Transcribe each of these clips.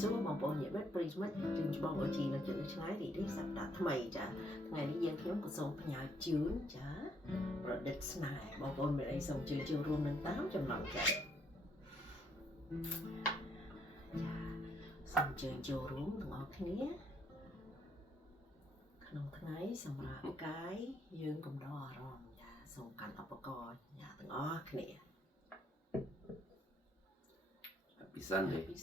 សួរបងប្អូនញាតិមិត្តប្រិយមិត្តជូនបងអូជីនៅជិតឆ្ងាយរីសប្តាហ៍ថ្មីចាថ្ងៃនេះយើងខ្ញុំក៏សូមផ្ញើជូនចាប្រឌិតស្នេហ៍បងប្អូនមានអីសូមជួយចូលរួមនឹងតាមចំណងចិត្តសូមជួយចូលរួមទាំងអស់គ្នាក្នុងថ្ងៃសម្រាប់កាយយើងកំដរអារម្មណ៍ចាសូមកាន់ឧបករណ៍ញ៉ាទាំងអស់គ្នាពិសានទេដូច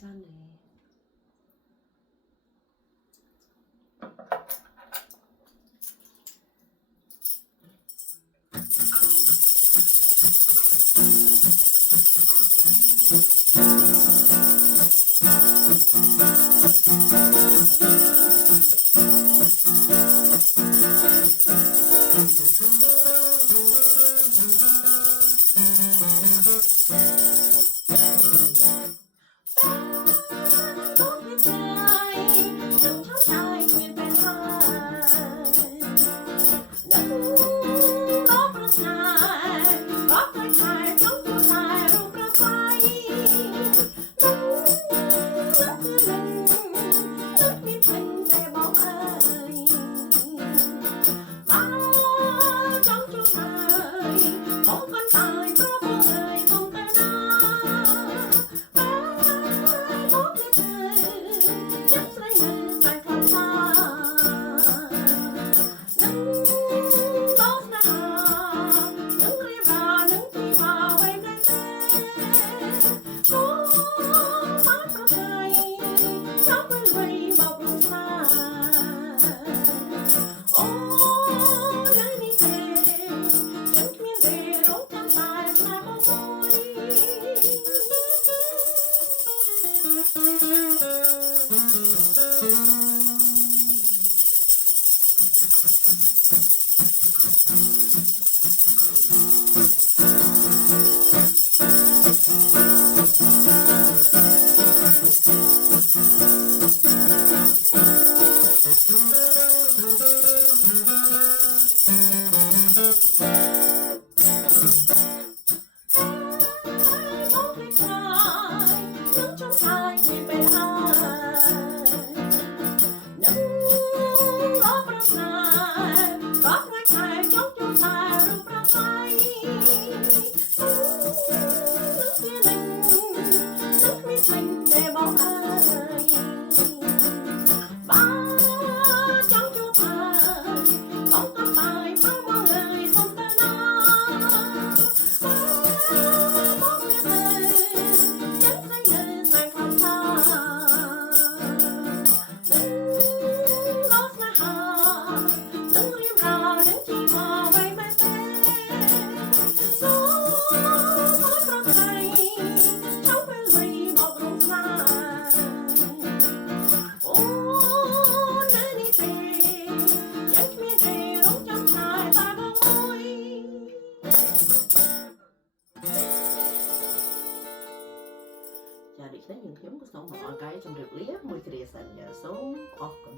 ្នេះយើងខ្ញុំក៏សូមអរកាយជម្រាបលាមួយគ្រាសិនសូមអរគុណ